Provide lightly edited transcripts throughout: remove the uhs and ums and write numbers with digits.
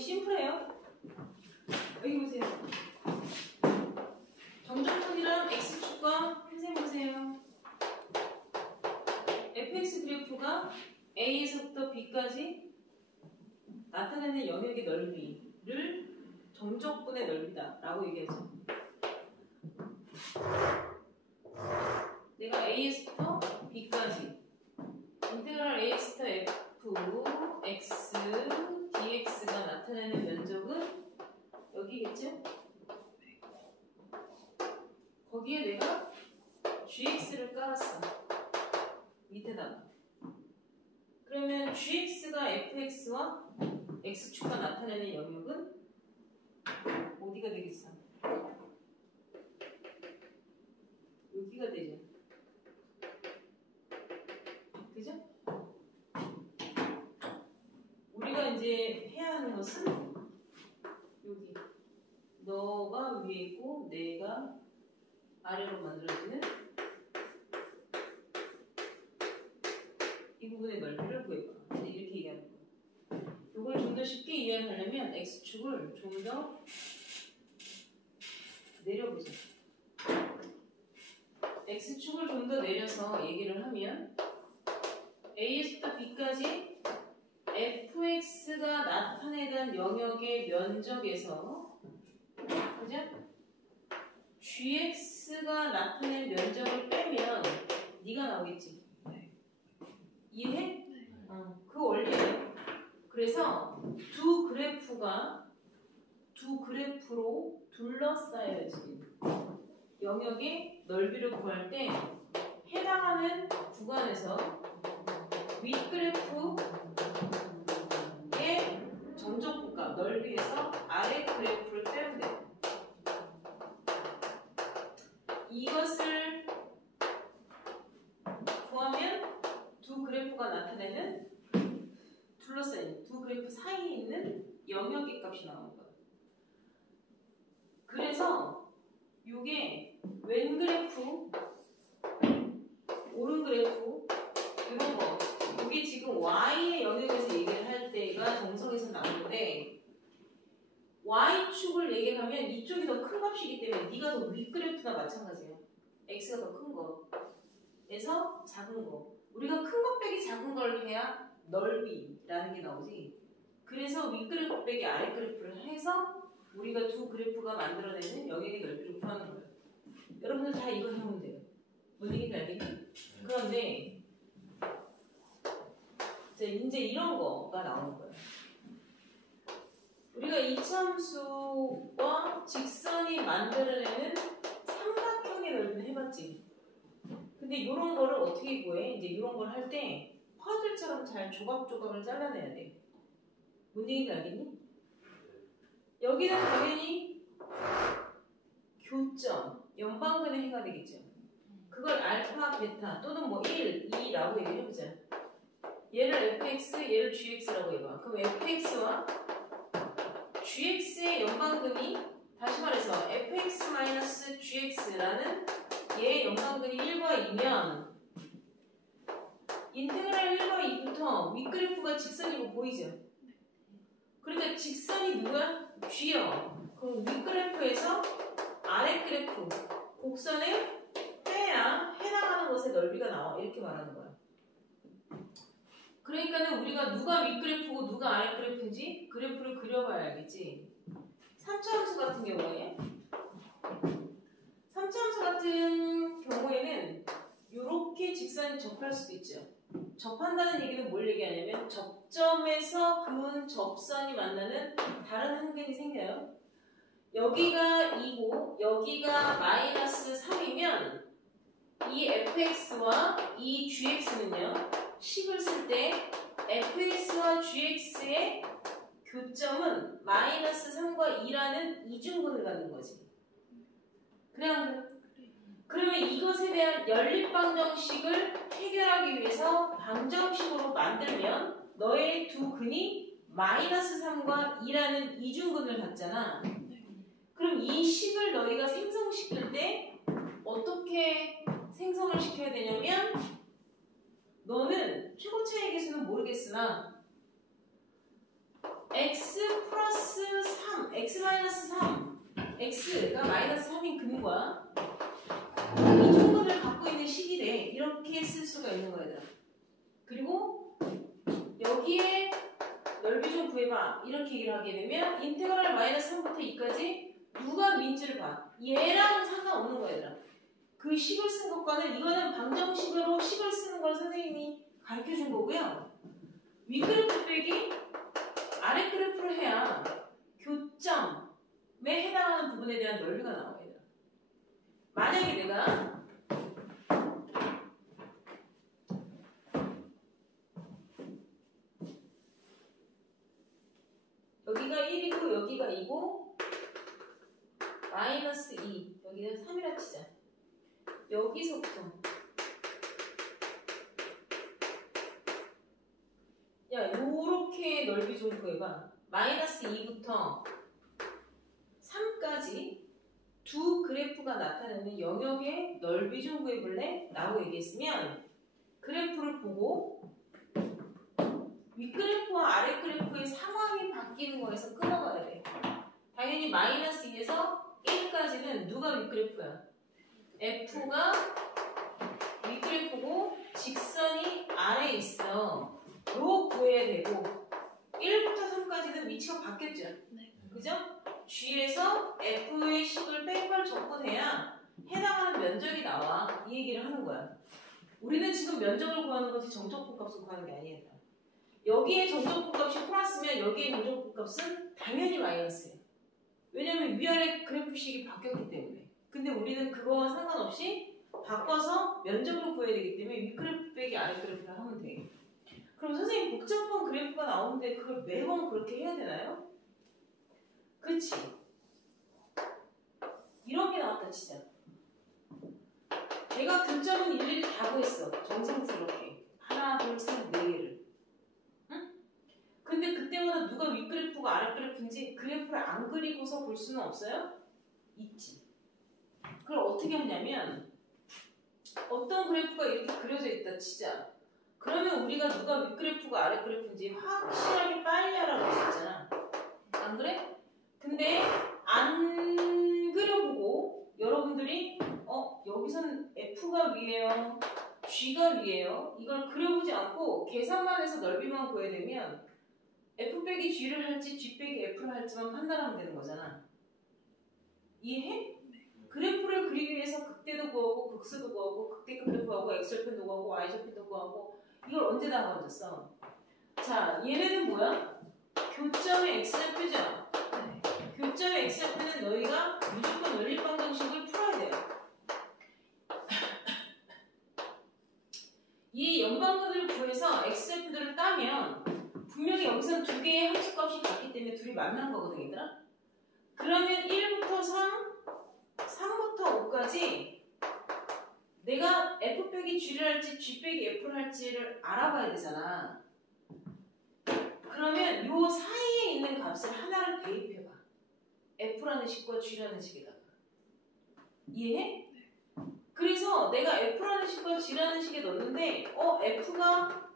심플해요. 여기 보세요. 정적분이랑 x축과 선생님 보세요. fx 그래프가 a에서부터 b까지 나타내는 영역의 넓이를 정적분의 넓이다 라고 얘기하죠. 내가 a에서부터 b까지 인테그랄 ax부터 f x dx가 나타내는 면적은 여기겠죠? 거기에 내가 gx를 깔았어. 밑에다가. 그러면 gx가 fx와 x축과 나타내는 영역은 어디가 되겠어? 여기가 되죠. 그죠? 우리가 이제 해야 하는 것은 여기 너가 위에 있고 내가 아래로 만들어지는 이 부분의 넓이를 구해봐. 이렇게 얘기하는 거야. 이걸 좀 더 쉽게 이해하려면 x축을 좀 더 내려보자. x축을 좀 더 내려서 얘기를 하면 a에서부터 b까지 fx가 나타내던 영역의 면적에서 그죠? gx가 나타낸 면적을 빼면 네가 나오겠지. 이해해? 그 원리예요. 그래서 두 그래프로 둘러싸여진 영역의 넓이를 구할 때 해당하는 구간에서 윗그래프의 정적분값 넓이에서 아래 그래프를 빼면 돼요. 이것을 구하면 두 그래프가 나타내는 둘러싸인 두 그래프 사이에 있는 영역의 값이 나오는 거예요. 그래서 이게 왼 그래프, 오른 그래프 이런 거 이게 지금 y의 영역에서 얘기를 할 때가 정석에서 나오는데 y축을 얘기하면 이쪽이 더 큰 값이기 때문에 네가 더 윗그래프나 마찬가지예요. x가 더 큰 거 에서 작은 거 우리가 큰 것 빼기 작은 걸 해야 넓이라는 게 나오지. 그래서 윗그래프 빼기 아랫그래프를 해서 우리가 두 그래프가 만들어내는 영역의 넓이를 구하는 거예요. 여러분들 다 이거 해보면 돼요. 뭔 얘기인지 알겠니? 그런데 이제 이런 거가 나오는 거예요. 우리가 이참수와 직선이 만들어내는 삼각형의 넓이는 해봤지. 근데 이런 거를 어떻게 구해? 이제 이런 걸 할 때 퍼즐처럼 잘 조각조각을 잘라내야 돼. 뭔 얘기인지 알겠니? 여기는 당연히 교점, 연방근의 해가 되겠죠. 그걸 알파, 베타 또는 뭐 1, 2라고 얘기해보자. 얘를 fx, 얘를 gx라고 해봐. 그럼 fx와 gx의 연방근이 다시 말해서 fx-gx라는 얘의 연방근이 1과 2면 인테그랄 1과 2부터 윗그래프가 직선이고 보이죠? 그러니까 직선이 누구야? g요. 그럼 윗그래프에서 아랫그래프 곡선을 빼야 해당하는 것의 넓이가 나와. 이렇게 말하는 거야. 그러니까는 우리가 누가 윗그래프고 누가 아랫그래프인지 그래프를 그려봐야 알겠지. 3차함수 같은 경우에 3차함수 같은 경우에는 이렇게 직선이 접할 수도 있죠. 접한다는 얘기는 뭘 얘기하냐면 접점에서 그은 접선이 만나는 다른 한근이 생겨요. 여기가 2고 여기가 마이너스 3이면 이 fx와 이 gx는요. 식을 쓸 때 fx와 gx의 교점은 마이너스 3과 2라는 이중근을 갖는 거지. 그러면 이것에 대한 연립방정식을 해결하기 위해서 방정식으로 만들면 너의 두 근이 마이너스 3과 2라는 이중근을 갖잖아. 그럼 이 식을 너희가 생성시킬 때 어떻게 생성을 시켜야 되냐면 너는 최고차의 계수는 모르겠으나 x 플러스 3, x 마이너스 3, x가 마이너스 3인 근과 이 정도를 갖고 있는 식이래. 이렇게 쓸 수가 있는 거야. 얘들아. 그리고 여기에 넓이 좀 구해봐. 이렇게 얘기를 하게 되면 인테그랄 마이너스 3부터 2까지 누가 위인지를 봐. 얘랑 상관없는 거야. 얘들아. 그 식을 쓴 것과는 이거는 방정식으로 식을 쓰는 걸 선생님이 가르쳐 준 거고요. 윗그래프 빼기 아래 그래프를 해야 교점에 해당하는 부분에 대한 넓이가 나와요. 만약에 내가 여기가 1이고 여기가 2고 마이너스 2 여기는 3이라 치자. 여기서부터 야 요렇게 넓이 좀 구해봐. 마이너스 2부터 3까지 두 그래프가 나타내는 영역의 넓이 좀 구해볼래? 라고 얘기했으면 그래프를 보고 윗그래프와 아랫그래프의 상황이 바뀌는 거에서 끊어가야 돼. 당연히 마이너스 2에서 1까지는 누가 윗그래프야? F가 윗그래프고 직선이 아래에 있어. 로 구해야 되고 1부터 3까지는 위치가 바뀌었죠. 네. 그죠? G에서 F의 식을 뺀 걸 적분해야 해당하는 면적이 나와. 이 얘기를 하는 거야. 우리는 지금 면적을 구하는 거지 정적분값을 구하는 게 아니야. 여기에 정적분값이 플러스면 여기에 정적분값은 당연히 마이너스예요. 왜냐면 위아래 그래프식이 바뀌었기 때문에. 근데 우리는 그거와 상관없이 바꿔서 면적으로 구해야 되기 때문에 윗그래프 빼기 아랫그래프를 하면 돼. 그럼 선생님 복잡한 그래프가 나오는데 그걸 매번 그렇게 해야 되나요? 그치? 이런 게 나왔다 치자. 내가 교점은 일일이 다 구했어. 정성스럽게. 하나, 둘, 셋, 네 개를. 응? 근데 그때마다 누가 윗그래프가 아랫그래프인지 그래프를 안 그리고서 볼 수는 없어요? 있지. 그걸 어떻게 하냐면 어떤 그래프가 이렇게 그려져 있다 치자. 그러면 우리가 누가 윗그래프가 아랫그래프인지 확실하게 빨리 알아볼 수 있잖아. 안 그래? 근데 안 그려보고 여러분들이 여기서는 F가 위에요, G가 위에요. 이걸 그려보지 않고 계산만 해서 넓이만 구해야 되면 F 빼기 G를 할지 G 빼기 F를 할지만 판단하면 되는 거잖아. 이해해? 그래프를 그리기 위해서 극대도 구하고 극수도 구하고 극대값도 구하고 X절편도 구하고 Y절편도 구하고 이걸 언제 다 가졌어? 자, 얘네는 뭐야? 교점의 X절표죠? 교점의 X절표는 너희가 무조건 연립방정식을 풀어야 돼요. 이 연방근을 구해서 X절표들을 따면 분명히 여기서는 두 개의 함수값이 같기 때문에 둘이 만난 거거든, 얘들아? 그러면 1부터 3, 3부터 5까지 내가 F 빼기 G를 할지 G 빼기 F를 할지를 알아봐야 되잖아. 그러면 요 사이에 있는 값을 하나를 대입해봐. F라는 식과 G라는 식에다가. 이해해? 그래서 내가 F라는 식과 G라는 식에 넣었는데 F가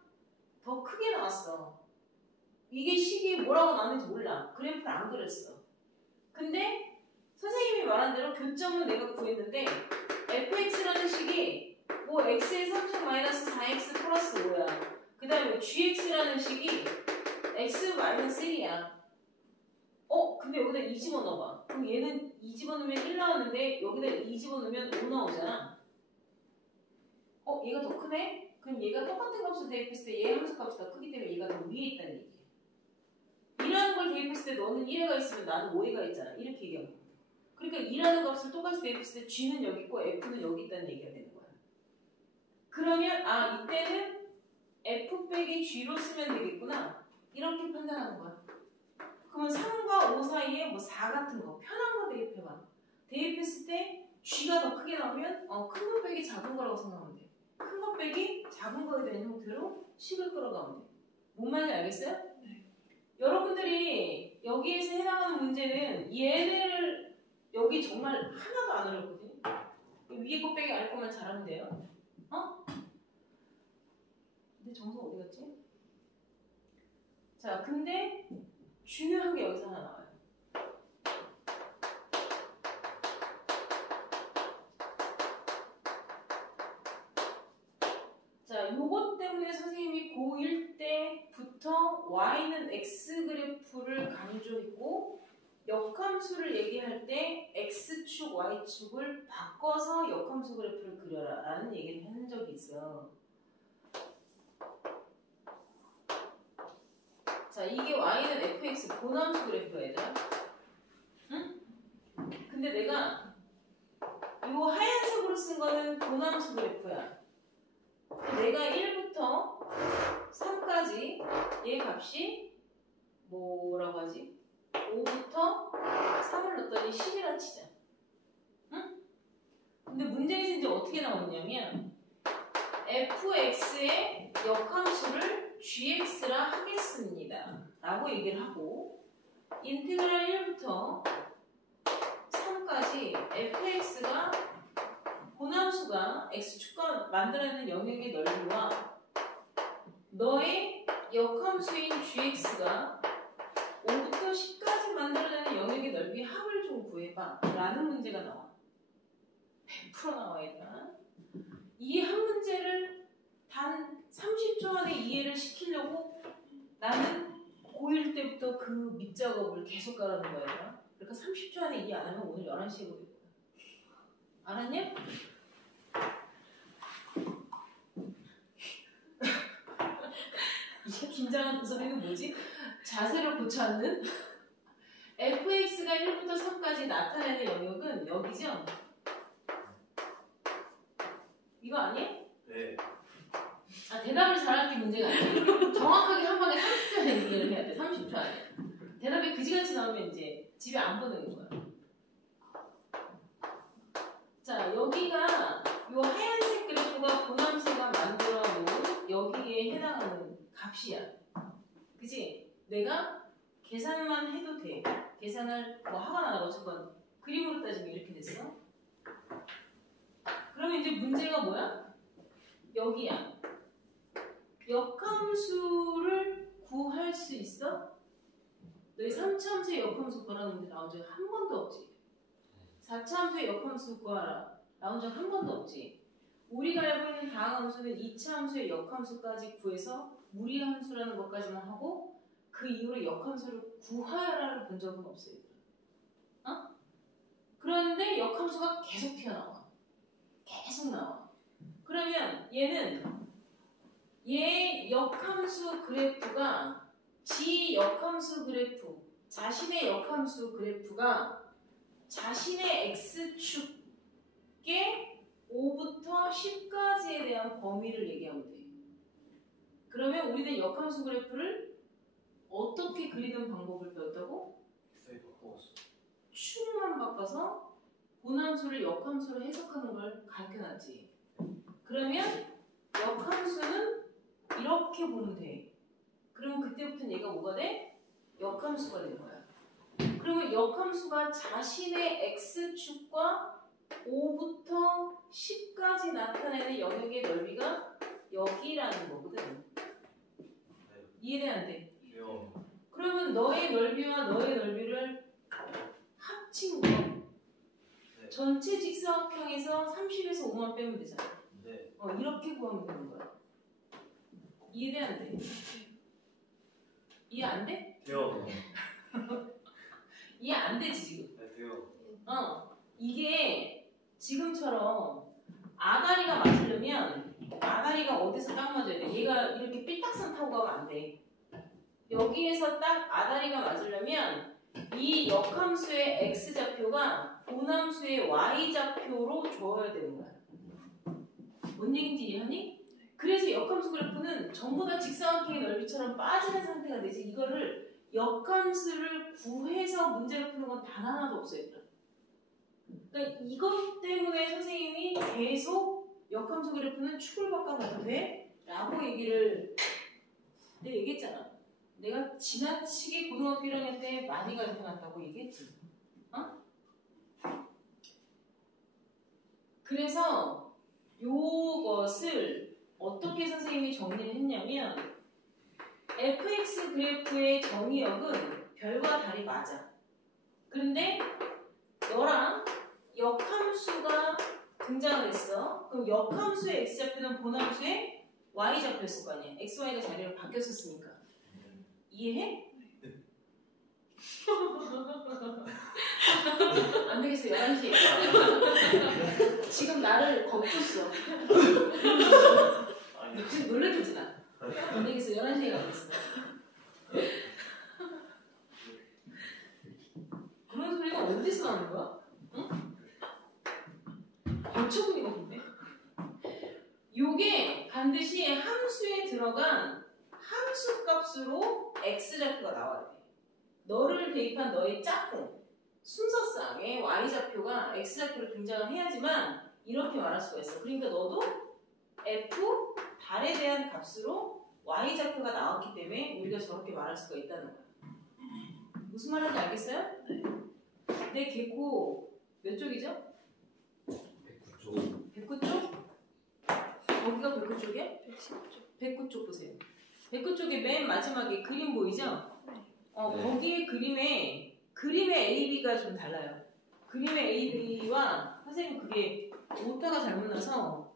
더 크게 나왔어. 이게 식이 뭐라고 나왔는지 몰라. 그래프를 안 그렸어. 근데 선생님이 말한 대로 교점은 내가 구했는데 fx라는 식이 뭐 x의 3차 마이너스 4x 플러스 5야. 그 다음에 gx라는 식이 x 마이너스 1이야. 근데 여기다 2 집어넣어봐. 그럼 얘는 2 집어넣으면 1 나왔는데 여기다 2 집어넣으면 5 나오잖아. 얘가 더 크네? 그럼 얘가 똑같은 값을 대입했을 때 얘 함수 값이 더 크기 때문에 얘가 더 위에 있다는 얘기야. 이라는 걸 대입했을 때 너는 1회가 있으면 나는 5회가 있잖아. 이렇게 얘기하면 돼. 그러니까 2라는 값을 똑같이 대입했을 때 G는 여기 있고 F는 여기 있다는 얘기가 되는 거야. 그러면 이때는 F 빼기 G로 쓰면 되겠구나. 이렇게 판단하는 거야. 그러면 3과 5 사이에 뭐 4 같은 거 편한 거 대입해봐. 대입했을 때 G가 더 크게 나오면 큰 거 빼기 작은 거라고 생각하면 돼. 큰 거 빼기 작은 거에 대한 형태로 식을 끌어가면 돼. 뭔 말인지 알겠어요? 네. 여러분들이 여기에서 해당하는 문제는 얘네를 여기 정말 하나도 안 어렵거든요. 위에 거 빼기 아래 것만 잘하면 돼요. 근데 정석 어디 갔지? 자, 근데 중요한 게 여기서 하나 나와요. 자, 요것 때문에 선생님이 고1 때부터 y는 x 그래프를 강조했고 역함수를 얘기할 때 x축, y축을 바꿔서 역함수 그래프를 그려라 라는 얘기를 한 적이 있어. 자, 이게 y는 fx 고함수 그래프야 얘들아. 응? 근데 내가 요 하얀색으로 쓴 거는 고함수 그래프야. 내가 1부터 3까지 얘 값이 뭐라고 하지? 5부터 3을 넣었더니 10이라 치자. 응? 근데 문제에서 이제 어떻게 나오냐면 fx의 역함수를 gx라 하겠습니다. 라고 얘기를 하고 인테그랄 1부터 3까지 fx가 고함수가 x축과 만들어내는 영역의 넓이와 너의 역함수인 gx가 5부터 10까지 만들어내는 영역의 넓이 합을 좀 구해봐 라는 문제가 나와. 100% 나와있다. 이 한 문제를 단 30초 안에 이해를 시키려고 나는 고1 때부터 그 밑작업을 계속 가라는 거야. 그러니까 30초 안에 이해 안 하면 오늘 11시에 보게 돼. 알았냐? 이게 긴장한 소리는 뭐지? 자세를 고쳐앉는? fx가 1부터 3까지 나타내는 영역은 여기죠? 이거 아니야? 네. 아, 대답을 잘하는 게 문제가 아니야. 정확하게 한 방에 30초 안에 얘기를 해야 돼. 30초 안에. 대답이 그지같이 나오면 이제 집에 안 보내는 거야. 자, 여기가 요 하얀색 그래프가 고함수가 만들어 놓은 여기에 해당하는 값이야. 그치? 내가 계산만 해도 돼. 계산을 뭐 하거나 안 하고 어쨌건 그림으로 따지면 이렇게 됐어. 그러면 이제 문제가 뭐야? 여기야. 역함수를 구할 수 있어? 너희 3차함수의 역함수 구하라는 문제 나온 적 한 번도 없지. 4차함수의 역함수 구하라. 나온 적 한 번도 없지. 우리가 알고 있는 다항함수는 2차함수의 역함수까지 구해서 무리함수라는 것까지만 하고 그 이후로 역함수를 구하라를 본 적은 없어요. 어? 그런데 역함수가 계속 튀어나와. 계속 나와. 그러면 얘는 얘 역함수 그래프가 지 역함수 그래프, 자신의 역함수 그래프가 자신의 x축의 5부터 10까지에 대한 범위를 얘기하면 돼. 그러면 우리는 역함수 그래프를 어떻게 그리는 방법을 배웠다고? 축만 바꿔서 고함수를 역함수로 해석하는 걸 가르쳐놨지. 그러면 역함수는 이렇게 보면 돼. 그러면 그때부터는 얘가 뭐가 돼? 역함수가 되는 거야. 그러면 역함수가 자신의 x축과 5부터 10까지 나타내는 영역의 넓이가 여기라는 거거든. 이해돼 안 돼? 그러면 너의 넓이와 너의 넓이를 합친 거. 전체 직사각형에서 30에서 5만 빼면 되잖아. 이렇게 구하면 되는 거야. 이해돼 안 돼? 이해 안 돼? 돼요. 이해 안 되지 지금. 네, 돼요. 이게 지금처럼 아다리가 맞으려면 아다리가 어디서 딱 맞아야 돼? 얘가 이렇게 삐딱선 타고 가면 안 돼. 여기에서 딱 아다리가 맞으려면 이 역함수의 x좌표가 고함수의 y좌표로 줘야 되는 거야. 뭔 얘기인지 이해하니? 그래서 역함수 그래프는 전부 다 직사각형의 넓이처럼 빠지는 상태가 되지. 이거를 역함수를 구해서 문제를 푸는 건 단 하나도 없어요. 그러니까 이것 때문에 선생님이 계속 역함수 그래프는 축을 바꿔가도 돼? 라고 얘기를 내가 얘기했잖아. 내가 지나치게 고등학교 1학년 때 많이 가르쳐놨다고 얘기했지. 그래서 요것을 어떻게 선생님이 정리를 했냐면 fx 그래프의 정의역은 별과 달이 맞아. 그런데 너랑 역함수가 등장을 했어. 그럼 역함수의 x좌표는 본함수의 y좌표였을 거 아니야. x, y가 자리를 바뀌었었으니까. 이해해? 안 되겠어. 11시에. 지금 나를 겁줬어. 지금 놀래키지 나. 안 되겠어. 11시에 가겠어. 그런 소리가 어디서 나는 거야? 응? 어처구니가 없네. 요게 반드시 함수에 들어간 함수 값으로 x좌표가 나와야 돼. 너를 대입한 너의 짝꿍 순서상의 y좌표가 x좌표로 등장을 해야지만 이렇게 말할 수가 있어. 그러니까 너도 f 달에 대한 값으로 y좌표가 나왔기 때문에 우리가 저렇게 말할 수가 있다는 거야. 무슨 말인지 알겠어요? 내 개코 몇 쪽이죠? 109쪽. 109쪽? 거기가 109쪽이야? 109쪽 보세요. 109쪽의 맨 마지막에 그림 보이죠? 네. 거기에 그림의 AB가 좀 달라요. 그림의 AB와 선생님 그게 오타가 잘못 나서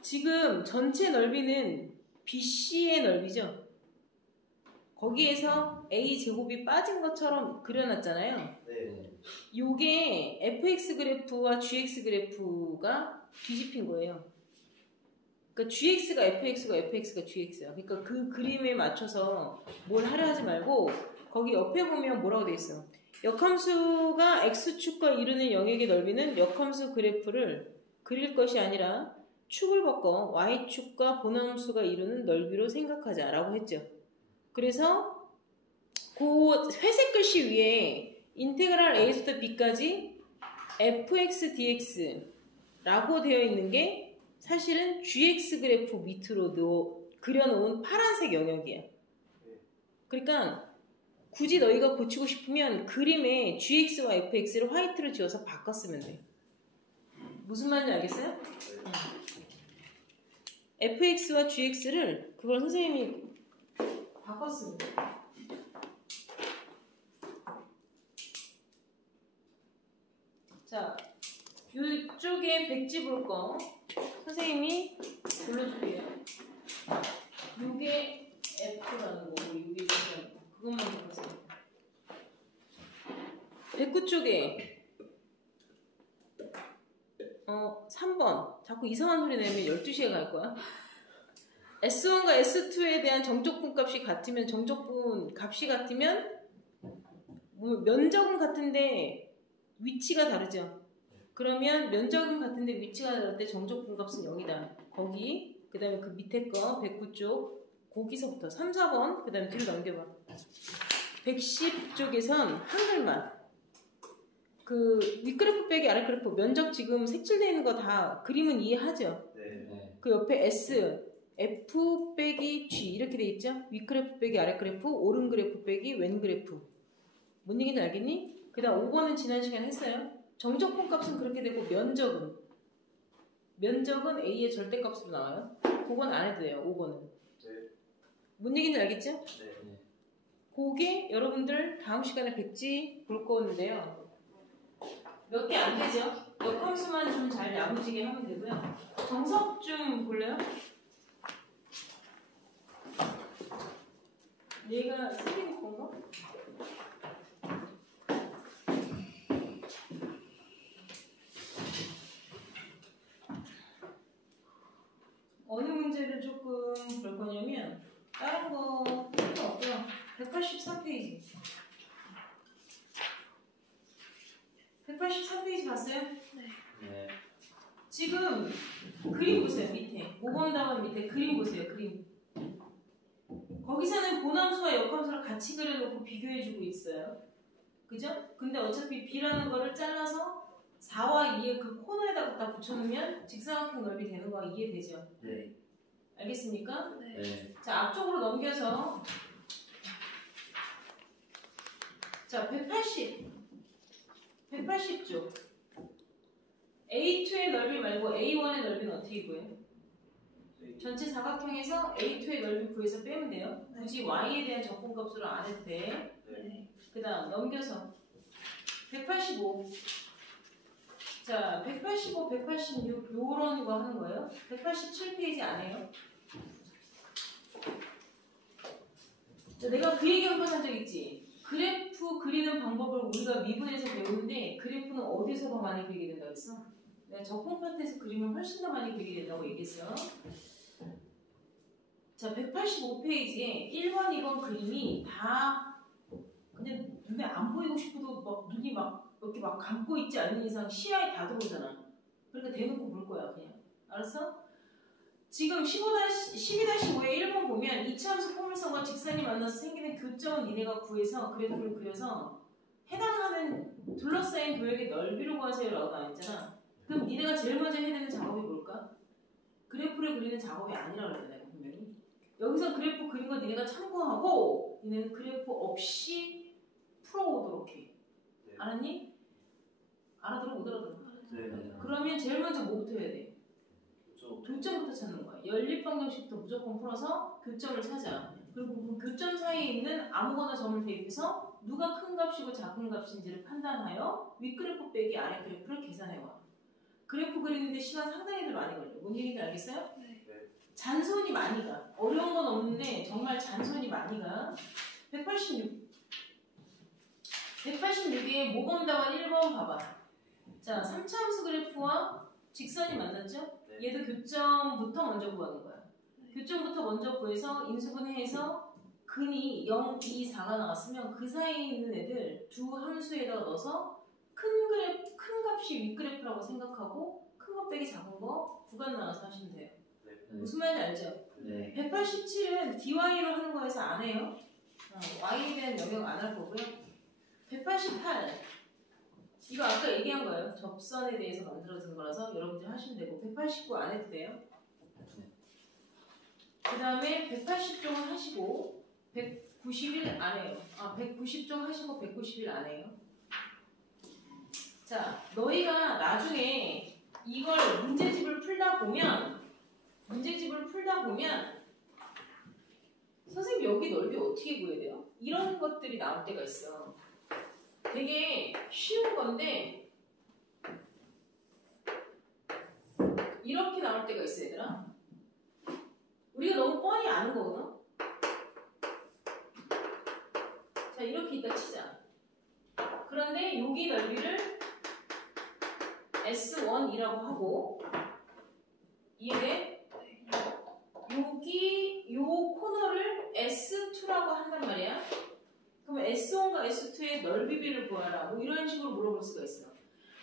지금 전체 넓이는 BC의 넓이죠. 거기에서 A 제곱이 빠진 것처럼 그려놨잖아요. 네. 요게 fx 그래프와 gx 그래프가 뒤집힌 거예요. 그러니까 gx가 fx고 fx가 gx야. 그러니까 그 그림에 맞춰서 뭘 하려 하지 말고 거기 옆에 보면 뭐라고 돼 있어. 역함수가 x축과 이루는 영역의 넓이는 역함수 그래프를 그릴 것이 아니라 축을 바꿔 y축과 본함수가 이루는 넓이로 생각하자 라고 했죠. 그래서 그 회색 글씨 위에 인테그랄 a에서부터 b까지 fx dx라고 되어 있는 게 사실은 gx 그래프 밑으로 그려놓은 파란색 영역이야. 그러니까 굳이 너희가 고치고 싶으면 그림에 gx와 fx를 화이트로 지워서 바꿨으면 돼. 무슨 말인지 알겠어요? fx와 gx를 그걸 선생님이 바꿨으면 돼. 자, 이쪽에 백지 볼 거 선생님이 불러줄게요. 요게 F라는 거고 요게 G라는 거. 그것만 보세요. 109쪽에 3번 자꾸 이상한 소리 내면 12시에 갈 거야. S1과 S2에 대한 정적분 값이 같으면 정적분 값이 같으면 면적은 같은데 위치가 다르죠. 그러면 면적은 같은데 위치가 다를 때 정적분 값은 0이다. 거기 그 다음에 그 밑에 거 109쪽 거기서부터 3, 4번 그 다음에 뒤로 넘겨봐. 110쪽에선 한글만 그 윗그래프 빼기 아랫그래프 면적 지금 색칠되어 있는 거 다 그림은 이해하죠? 네. 그 옆에 S F 빼기 G 이렇게 돼 있죠? 윗그래프 빼기 아랫그래프 오른그래프 빼기 왼그래프 뭔 얘기인지 알겠니? 그 다음 5번은 지난 시간에 했어요. 정적분 값은 그렇게 되고 면적은 A의 절대값으로 나와요. 그건 안 해도 돼요. 5번은. 네. 뭔 얘기인지 알겠죠? 네. 그게 여러분들 다음 시간에 백지 볼 거인데요. 몇 개 안 되죠? 역함수만 좀 잘 야무지게 하면 되고요. 정석 좀 볼래요? 얘가 생긴 건가? 어느 문제를 조금 볼 거냐면 다른 거 필요 없고요. 183페이지. 183페이지 봤어요? 네. 지금 그림 보세요. 밑에 5번 답안 밑에 그림 보세요. 그림. 거기서는 본함수와 역함수를 같이 그려놓고 비교해주고 있어요. 그죠? 근데 어차피 B라는 거를 잘라서 4와 2의 그 코너에다 갖다 붙여놓으면 직사각형 넓이 되는 거 이해되죠? 네. 알겠습니까? 네. 자, 앞쪽으로 넘겨서 자, 180쪽 A2의 넓이 말고 A1의 넓이는 어떻게 구해요? 전체 사각형에서 A2의 넓이 구해서 빼면 돼요. 굳이 Y에 대한 적분값으로 안 해도 돼. 네. 그 다음 넘겨서 185. 자, 185, 186 요런 거 하는 거예요. 187페이지 안 해요. 자, 내가 그 얘기 한번 한 적 있지. 그래프 그리는 방법을 우리가 미분에서 배우는데 그래프는 어디서 더 많이 그리게 된다고 했어? 내가 적분 파트에서 그리면 훨씬 더 많이 그리게 된다고 얘기했어. 자, 185페이지에 1번, 2번 그림이 다 그냥 눈에 안 보이고 싶어도 막 눈이 막 이렇게 막 감고 있지 않는 이상 시야에 다 들어오잖아. 그러니까 대놓고 볼 거야, 그냥. 알았어? 지금 12-5의 1번 보면 이차함수 포물선과 직선이 만나서 생기는 교점은 니네가 구해서 그래프를 그려서 해당하는 둘러싸인 도형의 넓이를 구하세요 라고 나와있잖아. 그럼 니네가 제일 먼저 해야 되는 작업이 뭘까? 그래프를 그리는 작업이 아니라고 그랬다 내가 분명히. 여기서 그래프 그린 거 니네가 참고하고 니네는 그래프 없이 풀어오도록 해. 네. 알았니? 알아들어 못 알아들어? 네. 그러면 제일 먼저 뭐부터 해야 돼? 그렇죠. 교점부터 찾는 거야. 연립방정식부터 무조건 풀어서 교점을 찾아. 그리고 그 교점 사이에 있는 아무거나 점을 대입해서 누가 큰 값이고 작은 값인지를 판단하여 윗그래프 빼기 아랫그래프를 계산해와. 그래프 그리는데 시간 상당히들 많이 걸려. 뭔 얘기인지 알겠어요? 네. 잔손이 많이 가. 어려운 건 없는데 정말 잔손이 많이 가. 186. 186에 모범답안 1번 봐봐. 자, 3차함수 그래프와 직선이 만났죠? 네. 얘도 교점부터 먼저 구하는 거야. 교점부터 먼저 구해서 인수분해해서 근이 0, 2, 4가 나왔으면 그 사이에 있는 애들 두 함수에다가 넣어서 큰 값이 윗그래프라고 생각하고 큰 거 빼기 작은 거 구간 나눠서 하시면 돼요. 네. 무슨 말인지 알죠? 네. 187은 dy로 하는 거에서 안 해요. y에 대한 영역 안 할 거고요. 188 이거 아까 얘기한 거예요. 접선에 대해서 만들어진 거라서 여러분들 하시면 되고 189 안 해도 돼요. 그 다음에 180쪽은 하시고 191 안 해요. 190쪽 하시고 191 안 해요. 자, 너희가 나중에 이걸 문제집을 풀다 보면 선생님 여기 넓이 어떻게 구해야 돼요? 이런 것들이 나올 때가 있어. 되게 쉬운 건데 이렇게 나올 때가 있어 얘들아. 우리가 너무 뻔히 아는 거거든. 자, 이렇게 있다 치자. 그런데 여기 넓이를 S1이라고 하고 이해돼? 여기 요 코너를 S2라고 한단 말이야. 그럼 S1과 S2의 넓이비를 구하라. 뭐 이런 식으로 물어볼 수가 있어.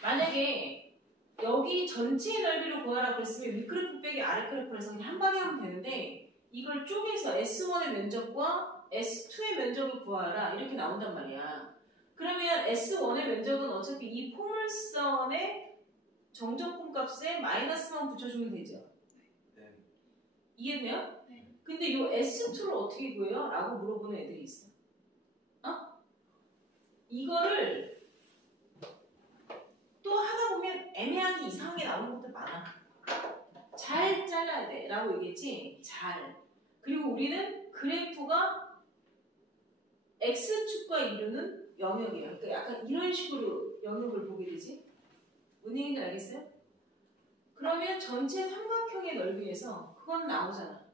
만약에 여기 전체의 넓이를 구하라 그랬으면 윗그래프 빼기 아랫그래프를 해서 그냥 한 방에 하면 되는데 이걸 쪼개서 S1의 면적과 S2의 면적을 구하라 이렇게 나온단 말이야. 그러면 S1의 면적은 어차피 이 포물선의 정적분 값에 마이너스만 붙여주면 되죠. 네. 이해돼요? 네. 근데 이 S2를 어떻게 구해요? 라고 물어보는 애들이 있어. 이거를 또 하다 보면 애매하게 이상하게 나오는 것도 많아. 잘 잘라야 돼 라고 얘기했지? 잘. 그리고 우리는 그래프가 X축과 이루는 영역이에요. 그러니까 약간 이런 식으로 영역을 보게 되지? 뭔 얘기인지 알겠어요? 그러면 전체 삼각형의 넓이에서 그건 나오잖아.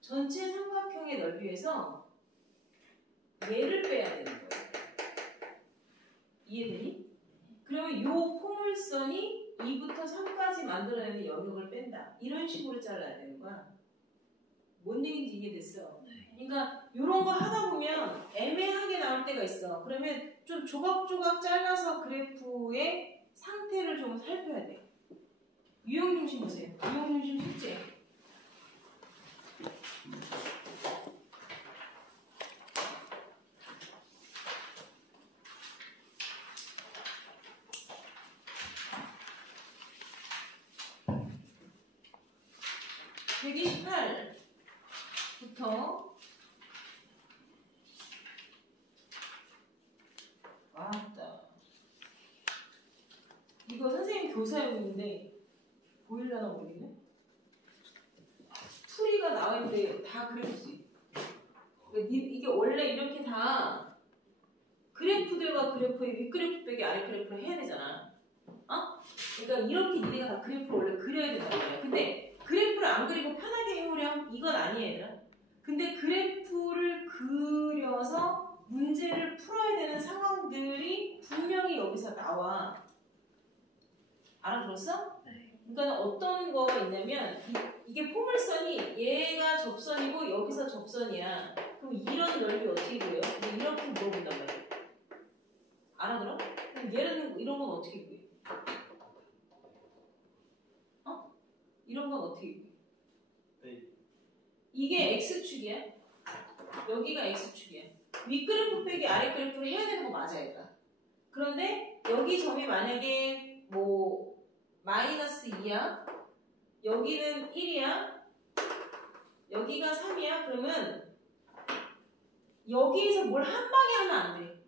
전체 삼각형의 넓이에서 얘를 빼야 되는 거예요. 이해되니? 그러면 이 포물선이 2부터 3까지 만들어내는 영역을 뺀다. 이런 식으로 잘라야 되는 거야. 뭔 얘기인지 이해됐어? 그러니까 이런 거 하다 보면 애매하게 나올 때가 있어. 그러면 좀 조각조각 잘라서 그래프의 상태를 좀 살펴야 돼. 유형중심 보세요. 유형중심 숙제. 부터 왔다. 이거 선생님 교사용인데 보일려나 모르겠네. 풀이가 나와 있는데 다 그려주지. 그러니까 이게 원래 이렇게 다 그래프들과 그래프의 윗그래프 빼기 아랫그래프를 해야 되잖아. 그러니까 이렇게 니네가 다 그래프를 원래 그려야 된단 말이야. 근데 그래프를 안 그리고 편하게 해오렴? 이건 아니에요, 얘들아. 근데 그래프를 그려서 문제를 풀어야 되는 상황들이 분명히 여기서 나와. 알아들었어? 네. 그러니까 어떤 거가 있냐면 이게 포물선이 얘가 접선이고 여기서 접선이야. 그럼 이런 넓이 어떻게 구해요? 이렇게 물어본단 말이야. 알아들어? 그럼 얘는 이런 건 어떻게 구해? 이런 건 어떻게 구해? 네. 이게 X축이야. 여기가 X축이야. 윗그래프 빼기 아랫그래프를 해야 되는 거 맞아, 얘들아. 그런데 여기 점이 만약에 뭐 마이너스 2야, 여기는 1이야, 여기가 3이야, 그러면 여기에서 뭘 한 방에 하면 안 돼.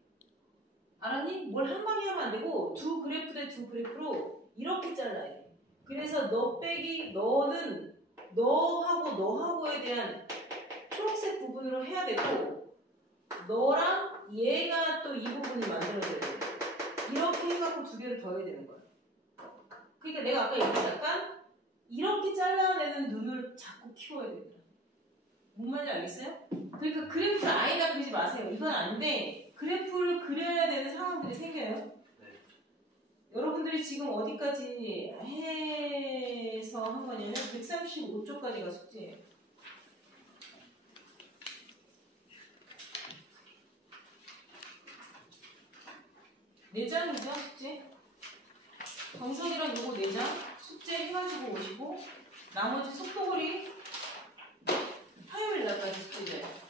알았니? 뭘 한 방에 하면 안 되고 두 그래프 대 두 그래프로 이렇게 잘라야 돼. 그래서 너 빼기 너는 너하고에 대한 초록색 부분으로 해야 되고 너랑 얘가 또 이 부분이 만들어져야 돼. 이렇게 해갖고 두 개를 더해야 되는 거야. 그러니까 내가 아까 얘기했지 약간 이렇게 잘라내는 눈을 자꾸 키워야 되더라. 뭔 말인지 알겠어요? 그러니까 그래프를 아예다 그리지 마세요. 이건 안 돼. 그래프를 그려야 되는 상황들이 생겨요. 네. 여러분들이 지금 어디까지 해서 한 거냐면 135쪽까지가 숙제예요. 네 장이죠, 숙제? 정석이랑 요거 4장 숙제 해가지고 오시고 나머지 속도거리 화요일 날까지 숙제돼요.